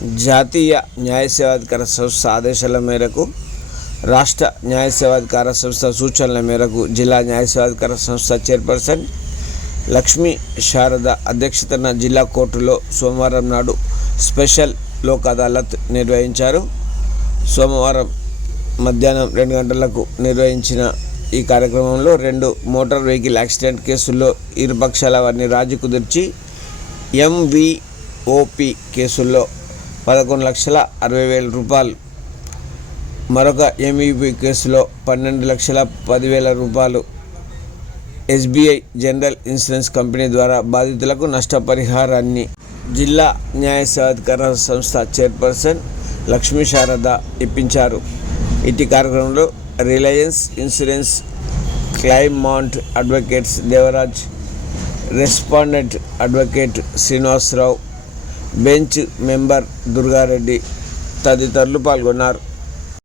జాతీయ న్యాయ సేవాధికార సంస్థ ఆదేశాల మేరకు రాష్ట్ర న్యాయ సేవాధికార సంస్థ సూచనల మేరకు జిల్లా న్యాయ సేవాధికార సంస్థ చైర్పర్సన్ లక్ష్మీ శారద అధ్యక్షతన జిల్లా కోర్టులో సోమవారం నాడు స్పెషల్ లోక్ అదాలత్ నిర్వహించారు. సోమవారం మధ్యాహ్నం రెండు గంటలకు నిర్వహించిన ఈ కార్యక్రమంలో రెండు మోటార్ వెహికల్ యాక్సిడెంట్ కేసుల్లో ఇరుపక్షాల వారిని రాజీ కుదిర్చి ఎంవిఓపి కేసుల్లో పదకొండు లక్షల అరవై వేల రూపాయలు. మరొక ఎంఈపి కేసులో పన్నెండు లక్షల పదివేల రూపాయలు. ఎస్బీఐ జనరల్ ఇన్సూరెన్స్ కంపెనీ ద్వారా బాధితులకు నష్టపరిహారాన్ని జిల్లా న్యాయ సేవాధికార సంస్థ చైర్పర్సన్ లక్ష్మీ శారద ఇప్పించారు. ఇటు కార్యక్రమంలో Reliance insurance claim amount advocates Devaraj respondent advocate Srinivasarao bench member Durgareddy తదితరులు పాల్గొన్నారు.